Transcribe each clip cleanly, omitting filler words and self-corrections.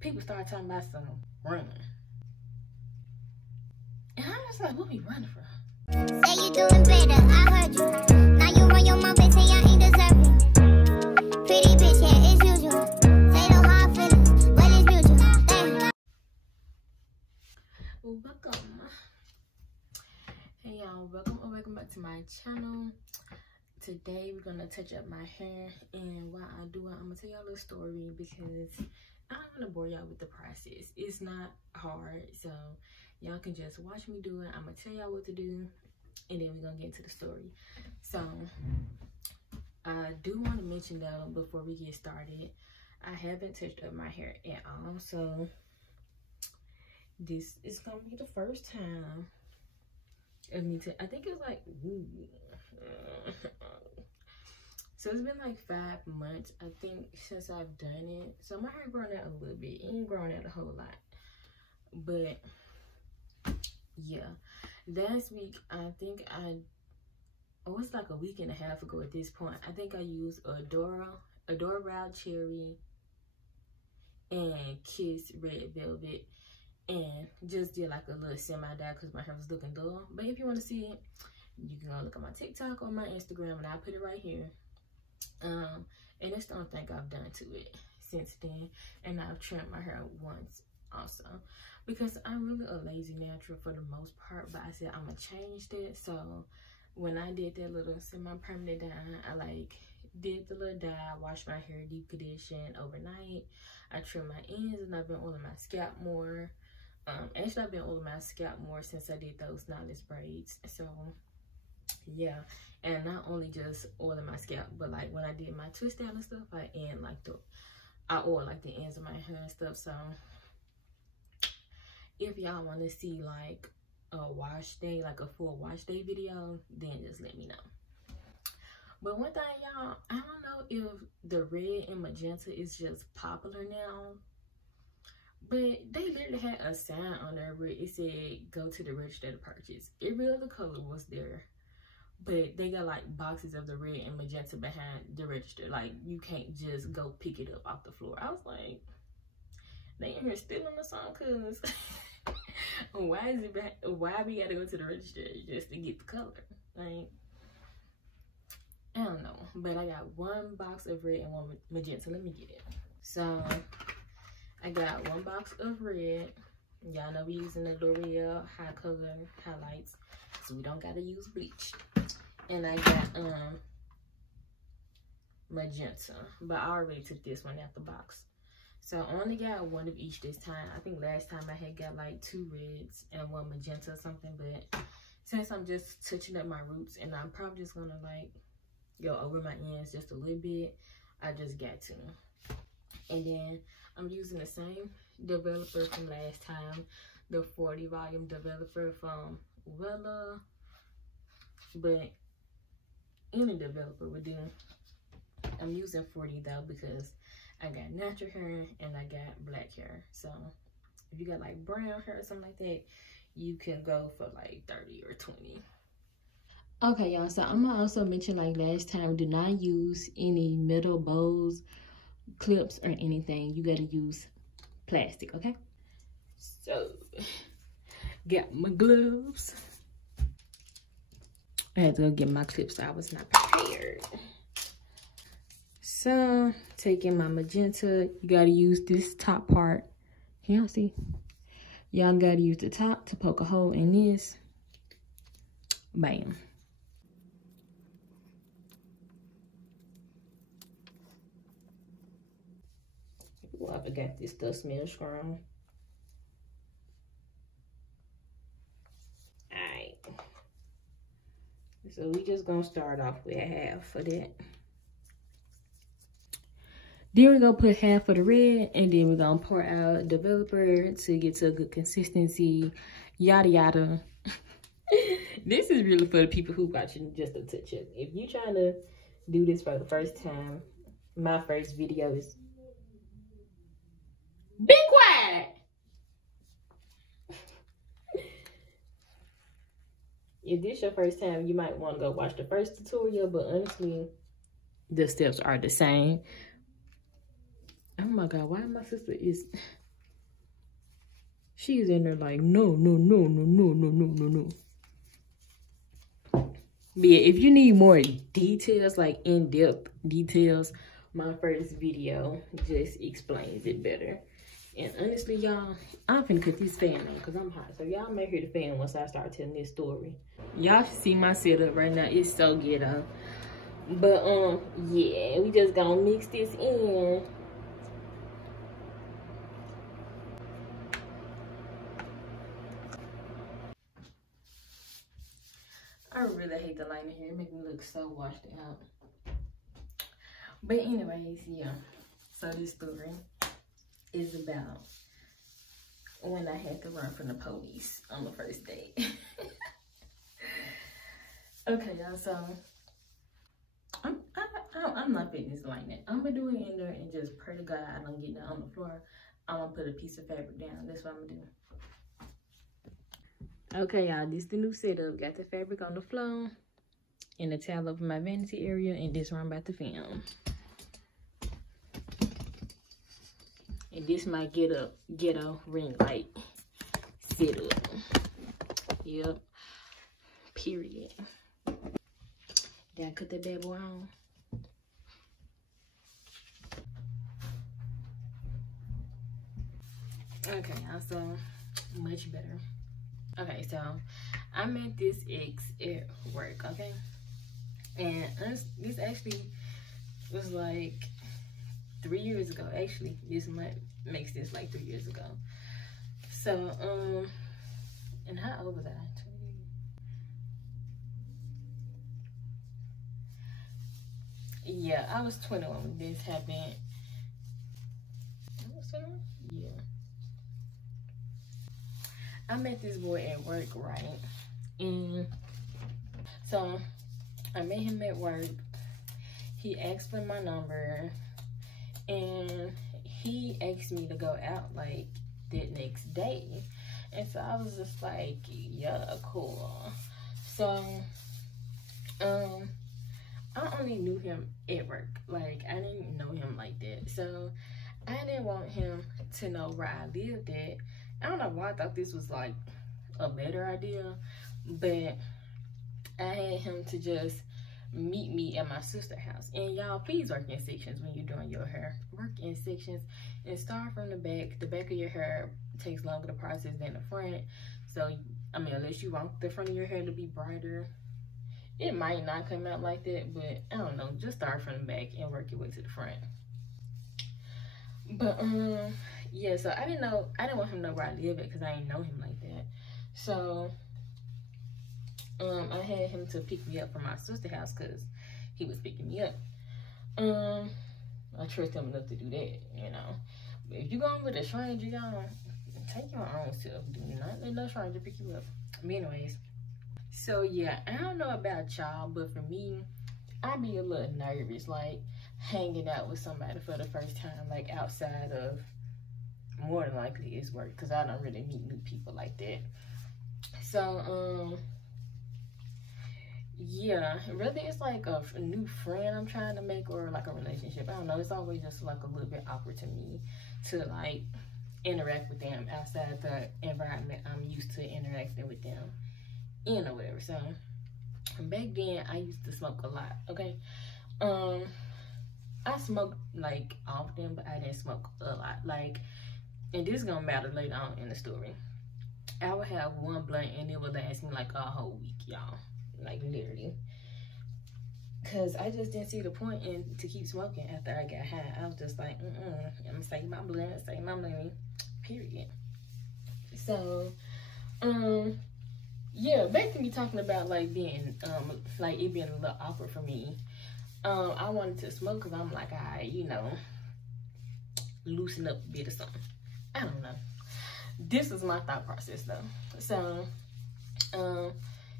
people started talking about some running. And I'm just like, what we running from? Say you doing better, I heard you. Now you run your mouth and say I ain't deserving. Pretty bitch, yeah, it's usual. Say no hard feelings, well it's mutual. Damn. Welcome. Hey y'all, welcome back to my channel. Today we're gonna touch up my hair, and while I do it, I'm gonna tell y'all a little story because I don't want to bore y'all with the process. It's not hard, so y'all can just watch me do it. I'm gonna tell y'all what to do, and then we're gonna get into the story. So I do want to mention though, before we get started, I haven't touched up my hair at all, so this is gonna be the first time of me to, I think it's like, so it's been like 5 months, I think, since I've done it. So my hair grown out a little bit. It ain't grown out a whole lot. But yeah, last week, I think it's like a week and a half ago at this point, I think I used Adora Wild Cherry and Kiss Red Velvet, and just did like a little semi-dye because my hair was looking dull. But if you want to see it, you can go look at my TikTok or my Instagram, and I'll put it right here. And it's the only thing I've done to it since then. And I've trimmed my hair once also, because I'm really a lazy natural for the most part, but I said I'm gonna change that. So when I did that little semi-permanent dye, I like did the little dye, washed my hair, deep condition overnight. I trimmed my ends, and I've been oiling my scalp more. Actually, I've been oiling my scalp more since I did those knotless braids. So yeah, and not only just oiling my scalp, but like when I did my twist down and stuff, I oil like the ends of my hair and stuff. So if y'all want to see like a wash day, like a full wash day video, then just let me know. But one thing, y'all, I don't know if the red and magenta is just popular now, but they literally had a sign on there where it said go to the register to purchase. Every other color was there, but they got like boxes of the red and magenta behind the register. Like, you can't just go pick it up off the floor. I was like, they in here stealing or something, cause why we gotta go to the register just to get the color? Like, I don't know. But I got one box of red and one magenta. Let me get it. So I got one box of red. Y'all know we using the L'Oreal high color highlights, so we don't gotta use bleach. And I got magenta, but I already took this one out the box. So I only got one of each this time. I think last time I had got like 2 reds and 1 magenta or something, but since I'm just touching up my roots and I'm probably just gonna like go over my ends just a little bit, I just got to. And then I'm using the same developer from last time, the 40 volume developer from Wella, but any developer would do. I'm using 40 though because I got natural hair and I got black hair. So if you got like brown hair or something like that, you can go for like 30 or 20. Okay, y'all, so I'm gonna also mention, like last time, do not use any metal bows, clips, or anything. You gotta use plastic, okay? So got my gloves. I had to go get my clips, so I was not prepared. So taking my magenta, you gotta use this top part. Can y'all see? Y'all gotta use the top to poke a hole in this. Bam. Well, I forgot this stuff smells strong. Alright. So we just gonna start off with half of that. Then we're gonna put half of the red, and then we're gonna pour out developer to get to a good consistency, yada yada. This is really for the people who watching just a touch up. If you trying to do this for the first time, my first video is be quiet. If this your first time, you might want to go watch the first tutorial, but honestly, the steps are the same. Oh my God, why my sister is She's in there like, no, no, no, no, no, no, no, no, no. But yeah, if you need more details, like in-depth details, my first video just explains it better. And honestly, y'all, I'm finna cut this fan on because I'm hot. So y'all may hear the fan once I start telling this story. Y'all should see my setup right now. It's so ghetto. But yeah, we just gonna mix this in. I really hate the light in here. It makes me look so washed out. But anyways, yeah. So this story is about when I had to run from the police on the first date. Okay, y'all. So I'm not fitting this like that. I'm gonna do it in there and just pray to God I don't get down on the floor. I'm gonna put a piece of fabric down. That's what I'm gonna do. Okay, y'all, this is the new setup. Got the fabric on the floor and the towel over my vanity area, and this one I'm about to film. And this my ghetto ring light setup. Yep. Period. Did I cut that bad boy on? Okay, also much better. Okay, so I met this ex at work, okay? And this actually was like 3 years ago. Actually, this month makes this like 3 years ago. So, and how old was I? 20? Yeah, I was 21 when this happened. I was 21? Yeah. I met this boy at work, right? And so I met him at work. He asked for my number and he asked me to go out like that next day. And so I was just like, yeah, cool. So I only knew him at work. Like, I didn't know him like that. So I didn't want him to know where I lived at. I don't know why I thought this was like a better idea, but I had him to just meet me at my sister's house. And y'all, please work in sections when you're doing your hair. Work in sections and start from the back. The back of your hair takes longer to process than the front. So, I mean, unless you want the front of your hair to be brighter, it might not come out like that, but I don't know. Just start from the back and work your way to the front. But, yeah, so I didn't want him to know where I live at because I didn't know him like that. So I had him to pick me up from my sister's house because he was picking me up. I trust him enough to do that, you know. But if you going with a stranger, y'all, take your own self. Do not let no stranger pick you up. But anyways, so yeah, I don't know about y'all, but for me, I be a little nervous, like hanging out with somebody for the first time, like outside of, more than likely it's work, because I don't really meet new people like that. So yeah, whether it's like a new friend I'm trying to make or like a relationship, I don't know, it's always just like a little bit awkward to me to like interact with them outside the environment I'm used to interacting with them in or whatever. So back then I used to smoke a lot, okay? I smoked like often, but I didn't smoke a lot. Like, and this is gonna matter later on in the story. I would have one blunt and it would last me like a whole week, y'all. Like literally. Cause I just didn't see the point in to keep smoking after I got high. I was just like, I'm gonna save my blunt, save my money, period. So, yeah, back to me talking about like being, like it being a little awkward for me. I wanted to smoke because I'm like, alright, you know, loosen up a bit or something. I don't know. This is my thought process though. So,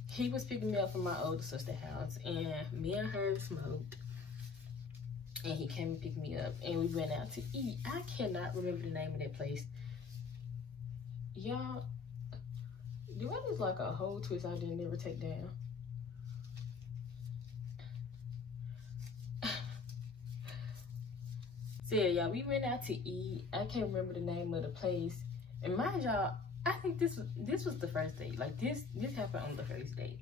he was picking me up from my older sister's house, and me and her smoked, and he came and picked me up, and we went out to eat. I cannot remember the name of that place. Y'all, do I look like a whole twist I didn't ever take down? So yeah, y'all, we went out to eat. I can't remember the name of the place. And mind y'all, I think this was the first date. Like this happened on the first date.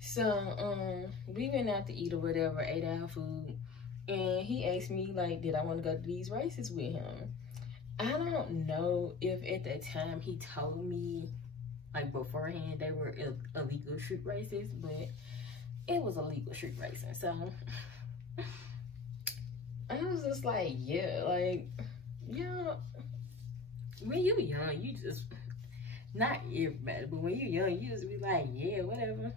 So we went out to eat or whatever, ate our food, and he asked me like, did I want to go to these races with him? I don't know if at that time he told me like beforehand they were illegal street races, but it was illegal street racing. So I was just like, yeah, like, yeah, when you young, you just, not everybody, but when you young, you just be like, yeah, whatever.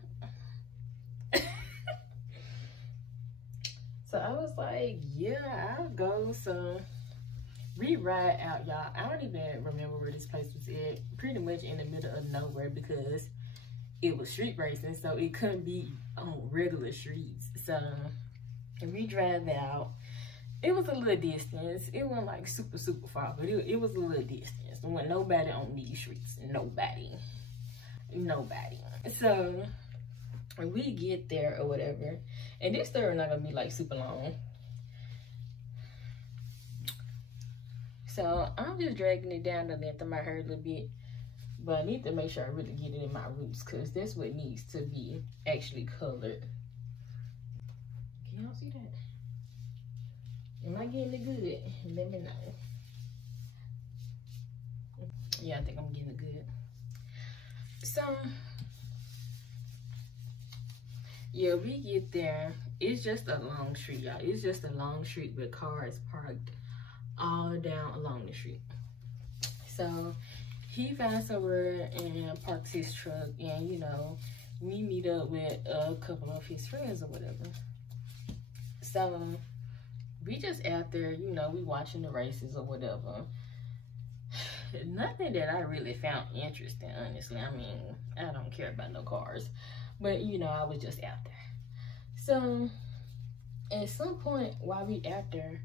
So I was like, yeah, I'll go. So we ride out, y'all. I don't even remember where this place was at. Pretty much in the middle of nowhere because it was street racing, so it couldn't be on regular streets. So we drive out. It was a little distance. It wasn't like super far, but it was a little distance. There wasn't nobody on these streets. Nobody. So we get there or whatever, and this story not gonna be like super long. So I'm just dragging it down the length of my hair a little bit, but I need to make sure I really get it in my roots because that's what needs to be actually colored. Can y'all see that? Am I getting it good? Let me know. Yeah, I think I'm getting it good. So yeah, we get there. It's just a long street, y'all. It's just a long street with cars parked all down along the street. So he finds somewhere and parks his truck, and you know, we meet up with a couple of his friends or whatever. So we just out there, you know, we watching the races or whatever. Nothing that I really found interesting, honestly. I mean, I don't care about no cars, but you know, I was just out there. So at some point while we out there,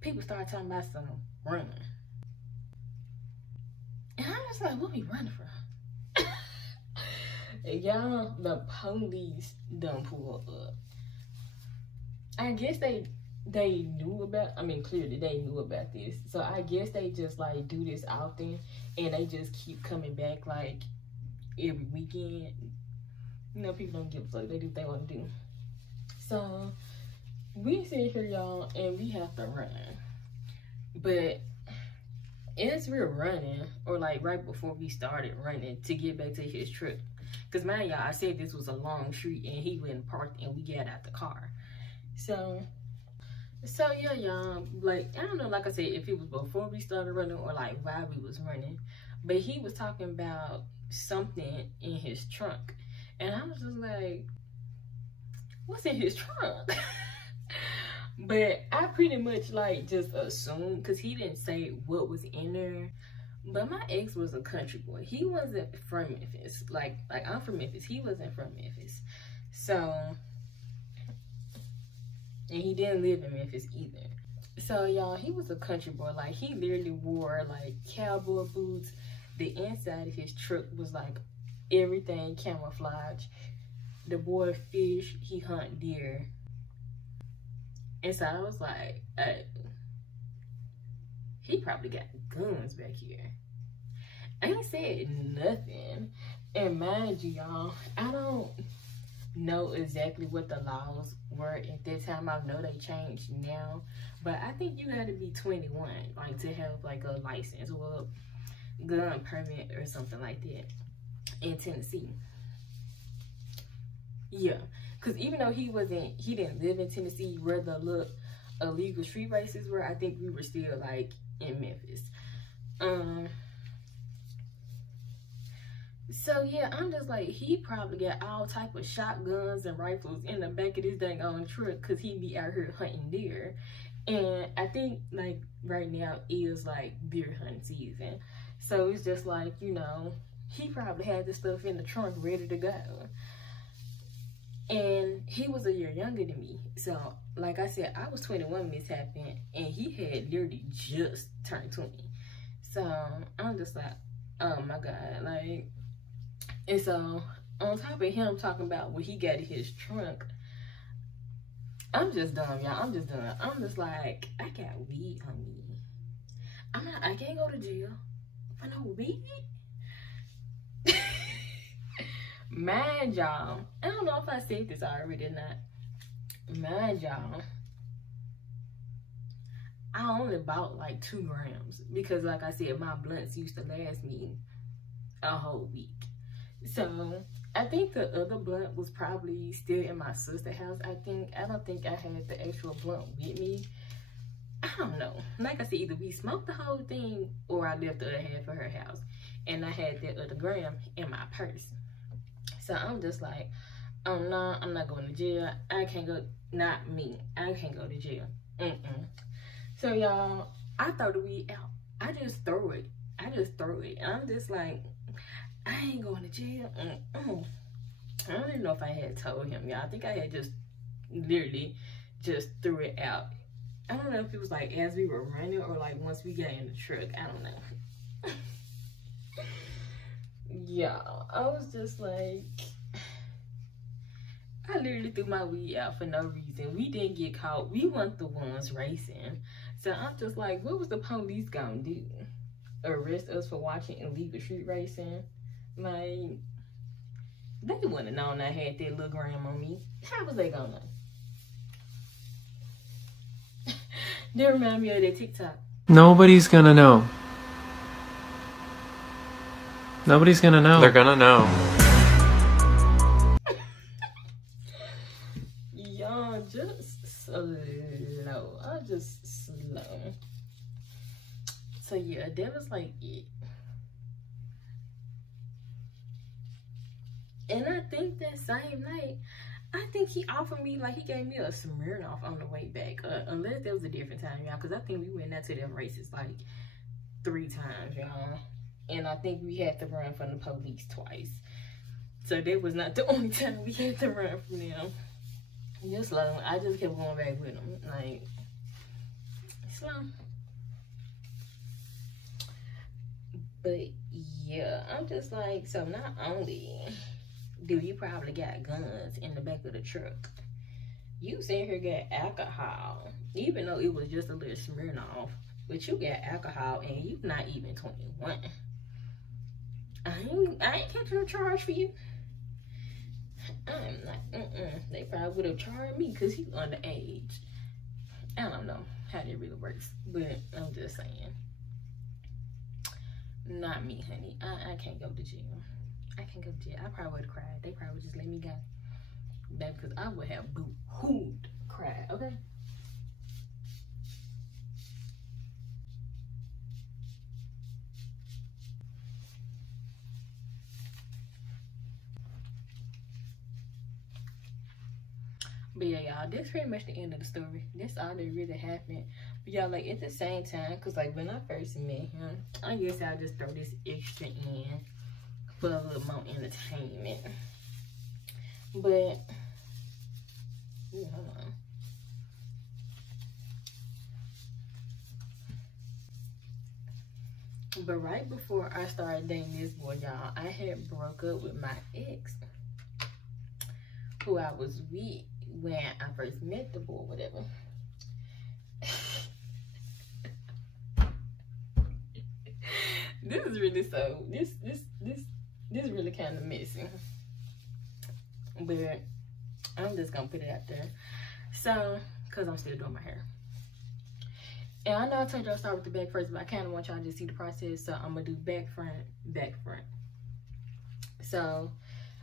people start talking about some running. And I'm just like, what we running from? Y'all, the police done pull up. I guess they knew about, I mean, clearly they knew about this. So I guess they just like do this often, and they just keep coming back like every weekend. You know, people don't give a fuck. They do what they want to do. So we sit here, y'all, and we have to run. But as we're running, or like right before we started running to get back to his truck, because mind y'all, I said this was a long street and he went and parked and we got out the car. So yeah, y'all, like, I don't know, like I said, if it was before we started running or like while we was running, but he was talking about something in his trunk. And I was just like, what's in his trunk? But I pretty much like just assumed, because he didn't say what was in there. But my ex was a country boy. He wasn't from Memphis. Like I'm from Memphis. He wasn't from Memphis. So, and he didn't live in Memphis either. So y'all, he was a country boy. Like he literally wore like cowboy boots. The inside of his truck was like everything camouflage. The boy fish, he hunt deer. And so I was like, he probably got guns back here. I ain't said nothing. And mind you, y'all, I don't know exactly what the laws were at that time. I know they changed now, but I think you had to be 21, like to have like a license or a gun permit or something like that in Tennessee. Yeah, because even though he didn't live in Tennessee where the little illegal street races were, I think we were still like in Memphis. So yeah, I'm just like, he probably got all type of shotguns and rifles in the back of this dang on truck because he be out here hunting deer. And I think like right now is like deer hunting season. So it's just like, you know, he probably had this stuff in the trunk ready to go. And he was a year younger than me. So like I said, I was 21 when this happened, and he had literally just turned 20. So I'm just like, oh my God, like. And so on top of him talking about what he got in his trunk, I'm just dumb, y'all. I'm just done. I'm just like, I got weed on me. I can't go to jail. for no weed. Mind y'all, I don't know if I said this already or not. Mind y'all, I only bought like 2 grams because, like I said, my blunts used to last me a whole week. So I think the other blunt was probably still in my sister's house. I don't think I had the actual blunt with me. I don't know. Like I said, either we smoked the whole thing or I left the other half at her house. And I had that other gram in my purse. So I'm just like, oh no, I'm not going to jail. I can't go, not me. I can't go to jail. So y'all, I throw the weed out. I just throw it. And I'm just like, I ain't going to jail. I don't even know if I had told him, y'all. I think I had just literally just threw it out. I don't know if it was like as we were running or like once we got in the truck. I don't know. Yeah, I was just like, I literally threw my weed out for no reason. We didn't get caught. We weren't the ones racing. So I'm just like, what was the police gonna do? Arrest us for watching illegal street racing? Like, they wouldn't have known I had that little gram on me. How was they gonna know? They remind me of that TikTok. Nobody's gonna know. Nobody's gonna know. They're gonna know. Y'all just slow. I'm just slow. So yeah, that was like it. And I think that same night, I think he offered me, like, he gave me a Smirnoff on the way back. Unless there was a different time, y'all. Because I think we went out to them races, like, 3 times, y'all. And I think we had to run from the police twice. So that was not the only time we had to run from them. Just slow. I just kept going back with them. Like, slow. But, yeah. I'm just like, so not only do you probably got guns in the back of the truck, you sitting here got alcohol, even though it was just a little Smirnoff, but you got alcohol and you not even 21. I ain't catching a charge for you. I'm not. They probably would have charged me because he's underage. I don't know how that really works, but I'm just saying. Not me, honey. I can't go to jail. I can't go to jail. I probably would have cried. They probably would just let me go. That's because I would have boo-hooed cried, okay? But yeah, y'all, that's pretty much the end of the story. That's all that really happened. But y'all, like, at the same time, because, like, when I first met him, I guess I'll just throw this extra in for a little more entertainment. But, hold on. But right before I started dating this boy, y'all, I had broke up with my ex, who I was with when I first met the boy, whatever. This is really so, this really kind of messy. But I'm just gonna put it out there. So, cause I'm still doing my hair. And I know I told y'all start with the back first, but I kind of want y'all to see the process. So I'm gonna do back, front, back, front. So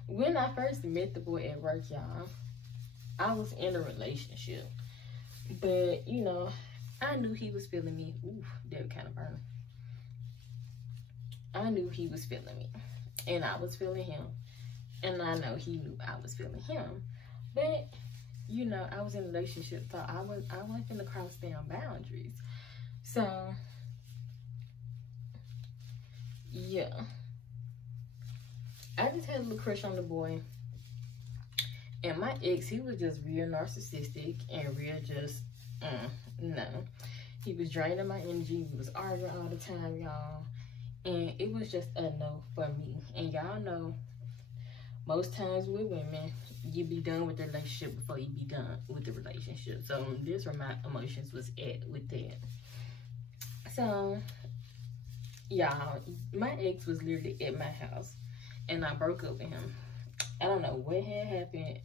when I first met the boy at work, y'all, I was in a relationship. But, you know, I knew he was feeling me. Ooh, that kind of burned. I knew he was feeling me. And I was feeling him. And I know he knew I was feeling him. But, you know, I was in a relationship, so I wasn't gonna cross down boundaries. So, yeah. I just had a little crush on the boy. And my ex, he was just real narcissistic and real just, no. He was draining my energy. We was arguing all the time, y'all. And it was just a no for me. And y'all know, most times with women, you be done with the relationship before you be done with the relationship. So this where my emotions was at with that. So, y'all, my ex was literally at my house, and I broke up with him. I don't know what had happened,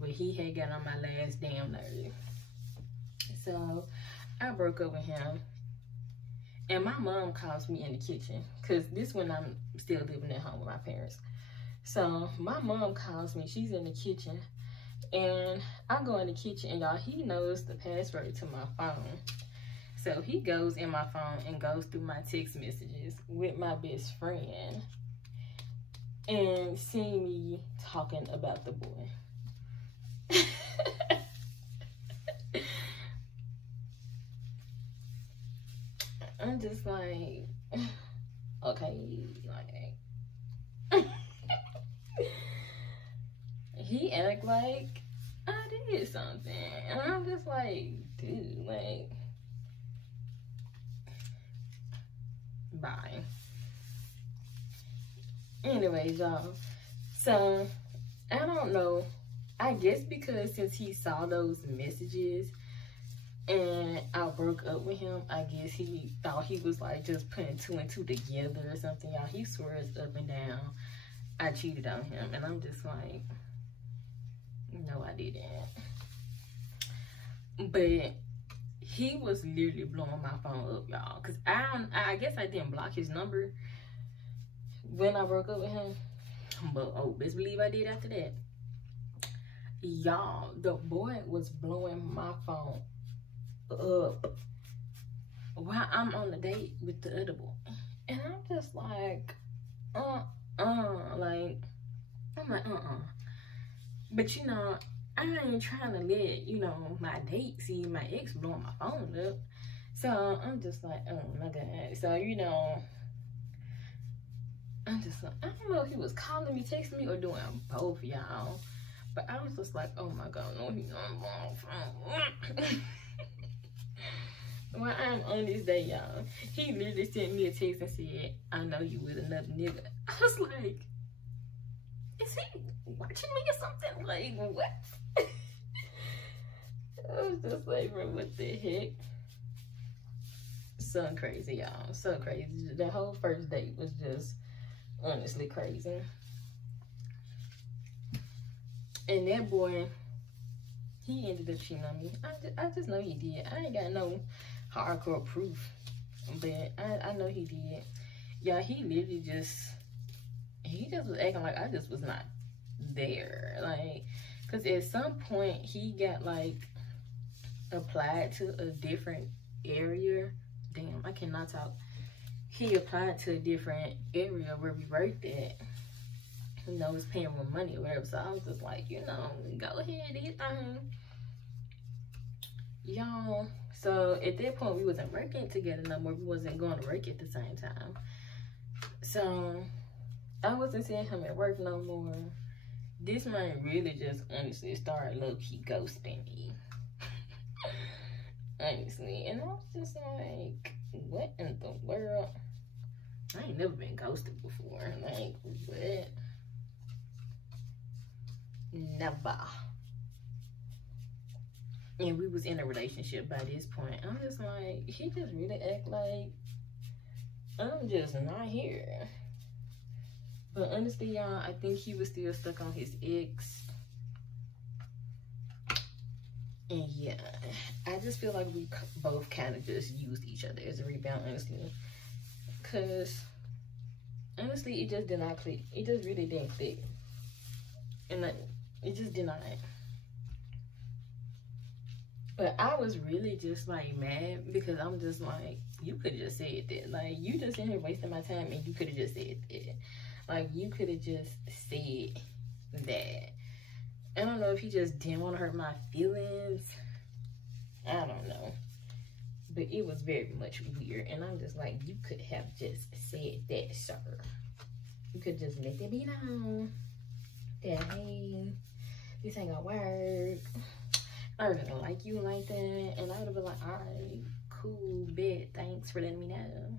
but he had got on my last damn nerve. So I broke up with him, and my mom calls me in the kitchen, because this when I'm still living at home with my parents. So my mom calls me, she's in the kitchen, and I go in the kitchen, and y'all, he knows the password to my phone. So he goes in my phone and goes through my text messages with my best friend and seeing me talking about the boy. I'm just like, okay, like, he act like I did something, and I'm just like, dude, like, bye. Anyways, y'all, so I don't know, I guess because since he saw those messages and I broke up with him, I guess he thought he was like just putting 2 and 2 together or something. Y'all, he swears up and down I cheated on him, and I'm just like, no, I didn't. But he was literally blowing my phone up, y'all, because I guess I didn't block his number when I broke up with him, but oh, best believe I did after that. Y'all, the boy was blowing my phone up while I'm on the date with the other boy, and I'm just like, but you know, I ain't trying to let, you know, my date see my ex blowing my phone up. So I'm just like, oh my God. So, you know, I'm just like, I don't know if he was calling me, texting me, or doing both, y'all. But I was just like, oh my God, no, he's not blowing my phone. When I'm on this day, y'all, he literally sent me a text and said, I know you with another nigga. I was like, is he watching me or something? Like, what? I was just like, bro, what the heck? So crazy, y'all. So crazy. The whole first date was just honestly crazy. And that boy, he ended up cheating on me. I just know he did. I ain't got no hardcore proof, but I know he did. Yeah, he literally just was acting like I just was not there. Like, because at some point he got like applied to a different area. Damn, I cannot talk. He applied to a different area where we worked at. You know, was paying more money or whatever. So I was just like, you know, go ahead, do your thing. Y'all, so at that point we wasn't working together no more. We wasn't going to work at the same time. So I wasn't seeing him at work no more. This man really just honestly started low-key ghosting me. Honestly. And I was just like, what in the world? I ain't never been ghosted before. Like, what? Never. And we was in a relationship by this point. I'm just like, he just really act like I'm just not here. But honestly, y'all, I think he was still stuck on his ex. And yeah, I just feel like we both kind of just used each other as a rebound, honestly. Because honestly, it just did not click. It just really didn't click. And like, it just did not. But I was really just like mad because I'm just like, you could have just said that. Like, you just in here wasting my time and you could have just said that. Like, you could have just said that. I don't know if he just didn't want to hurt my feelings. I don't know. But it was very much weird. And I'm just like, you could have just said that, sir. You could just let it be known that, hey, this ain't gonna work. I really don't like you like that. And I would have been like, all right, cool, bet. Thanks for letting me know.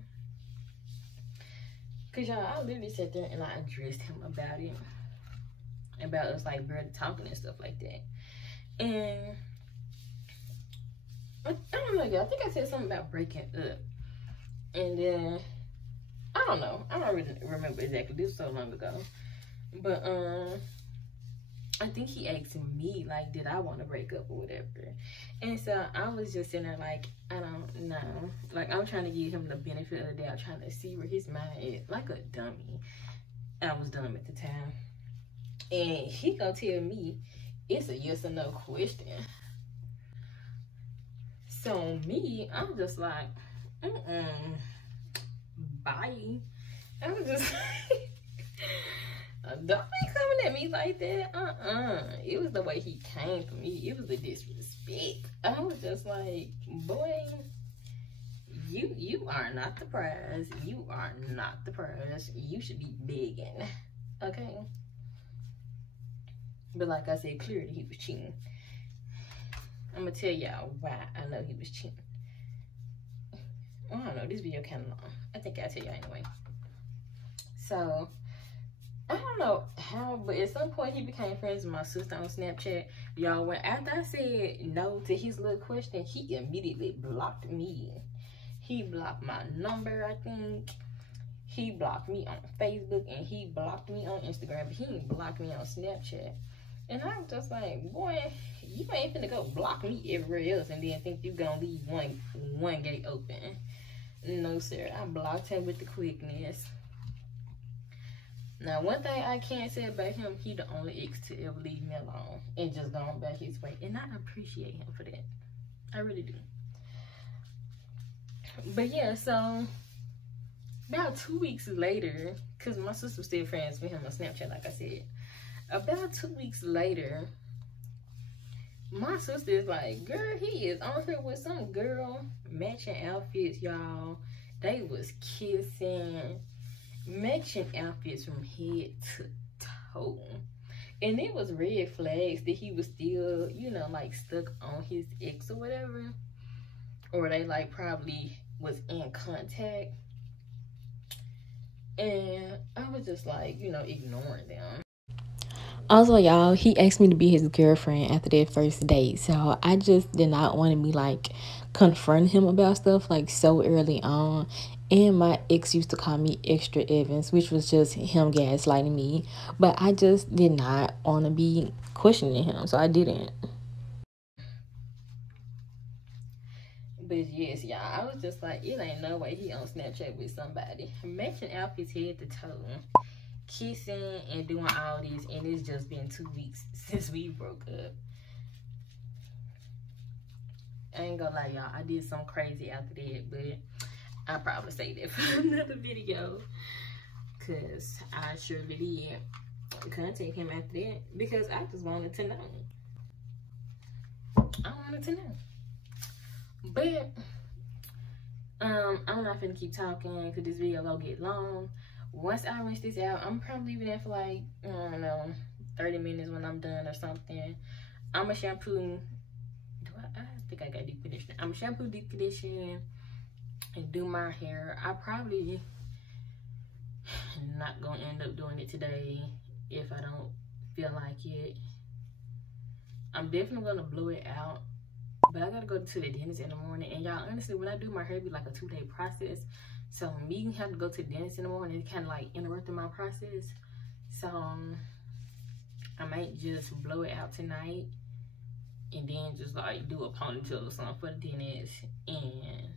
Because, y'all, I literally sat there and I addressed him about it. About us, like, barely talking and stuff like that. And I don't know, y'all. I think I said something about breaking up. And then I don't know. I don't really remember exactly. This was so long ago. But I think he asked me, like, did I want to break up or whatever. And so I was just sitting there like, I don't know. Like, I'm trying to give him the benefit of the doubt, trying to see where his mind is. Like a dummy. I was dumb at the time. And he gonna tell me it's a yes or no question. So me, I'm just like, bye. I'm just don't be coming at me like that. It was the way he came for me. It was the disrespect. I was just like, boy, you are not the prize. You are not the prize. You should be begging. Okay. But like I said, clearly he was cheating. I'm gonna tell y'all why I know he was cheating. I don't know, this video kind of long. I think I'll tell y'all anyway. So, I don't know how, but at some point he became friends with my sister on Snapchat. Y'all, when after I said no to his little question, he immediately blocked me. He blocked my number, I think. He blocked me on Facebook, and he blocked me on Instagram, but he didn't block me on Snapchat. And I was just like, boy, you ain't finna go block me everywhere else and then think you gonna leave one gate open. No, sir. I blocked him with the quickness. Now, one thing I can't say about him, he the only ex to ever leave me alone and just gone back his way. And I appreciate him for that. I really do. But yeah, so about 2 weeks later, because my sister was still friends with him on Snapchat, like I said. About 2 weeks later, my sister is like, girl, he is on here with some girl, matching outfits, y'all. They was kissing, matching outfits from head to toe. And it was red flags that he was still, you know, like stuck on his ex or whatever. Or they like probably was in contact. And I was just like, you know, ignoring them. Also, y'all, he asked me to be his girlfriend after that first date. So I just did not want to be like confronting him about stuff like so early on. And my ex used to call me Extra Evans, which was just him gaslighting me. But I just did not want to be questioning him, so I didn't. But yes, y'all, I was just like, it ain't no way he on Snapchat with somebody. Matching outfits head to toe, kissing and doing all these, and it's just been 2 weeks since we broke up. I ain't gonna lie, y'all, I did something crazy after that, but I'll probably say that for another video, because I surely did contact him after that, because I just wanted to know. I wanted to know. But I'm not finna keep talking because this video gonna get long. Once I rinse this out, I'm probably leaving it for like, I don't know, 30 minutes when I'm done or something. I'm a shampoo. I think I got deep conditioner. I'm a shampoo, deep condition, and do my hair. I probably not gonna end up doing it today if I don't feel like it. I'm definitely gonna blow it out. But I gotta go to the dentist in the morning. And y'all, honestly, when I do my hair, it be like a 2-day process. So me having to go to the dentist in the morning, it kind of like interrupting my process. So I might just blow it out tonight. And then just like do a ponytail or something for the dentist. And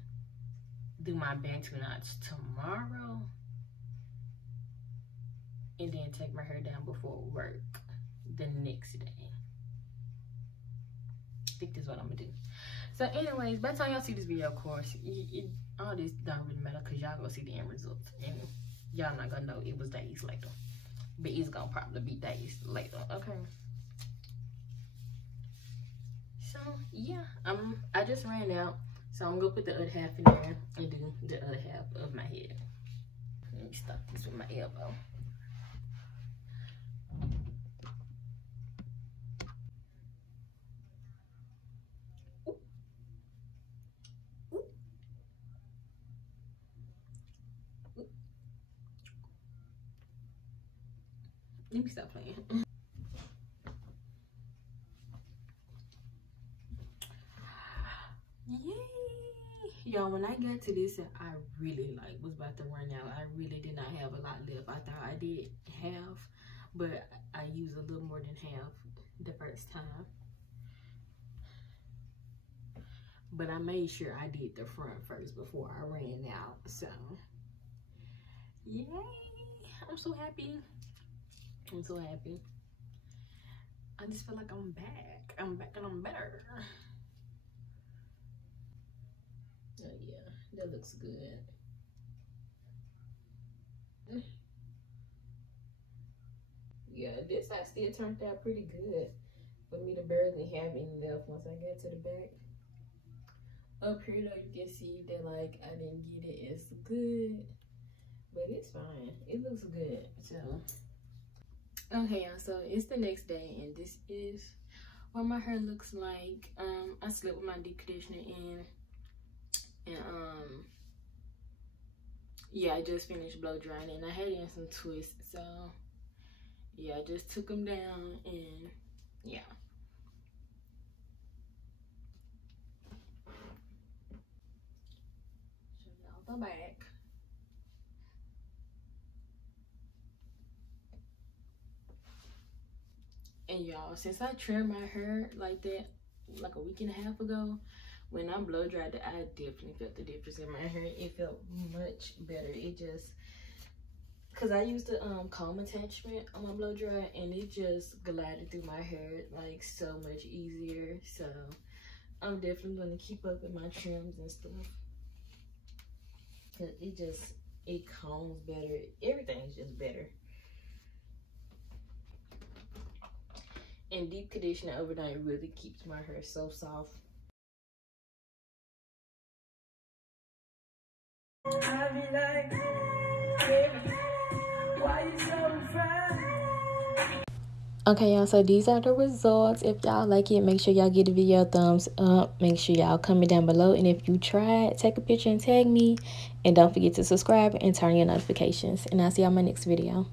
do my back to knots tomorrow. And then take my hair down before work the next day. I think that's what I'm gonna do. So anyways, by the time y'all see this video, of course, all this don't really matter because y'all gonna see the end results. And y'all not gonna know it was days later. But it's gonna probably be days later, okay? So yeah, I just ran out. So I'm gonna put the other half in there and do the other half of my head. Let me stop this with my elbow. Let me stop playing. Yay! Y'all, when when I got to this, I really like was about to run out. I really did not have a lot left. I thought I did half, but I used a little more than half the first time. But I made sure I did the front first before I ran out. So, yay! I'm so happy. I'm so happy. I just feel like I'm back. I'm back and I'm better. Oh yeah, that looks good. Yeah, this side still turned out pretty good for me to barely have any left once I get to the back. Up here though, you can see that like I didn't get it as good, but it's fine. It looks good. So okay, y'all, so it's the next day and this is what my hair looks like. I slept with my deep conditioner in, and yeah, I just finished blow drying and I had in some twists. So yeah, I just took them down and yeah. Show y'all the back. And y'all, since I trimmed my hair like that like a week and a half ago, when I blow dried it, I definitely felt the difference in my hair. It felt much better. It just, cause I used the comb attachment on my blow dry and it just glided through my hair like so much easier. So I'm definitely gonna keep up with my trims and stuff, cause it combs better. Everything's just better. And deep conditioner overnight really keeps my hair so soft. Okay, y'all, so these are the results. If y'all like it, make sure y'all give the video a thumbs up. Make sure y'all comment down below, and if you tried, take a picture and tag me, and don't forget to subscribe and turn your notifications, and I'll see y'all in my next video.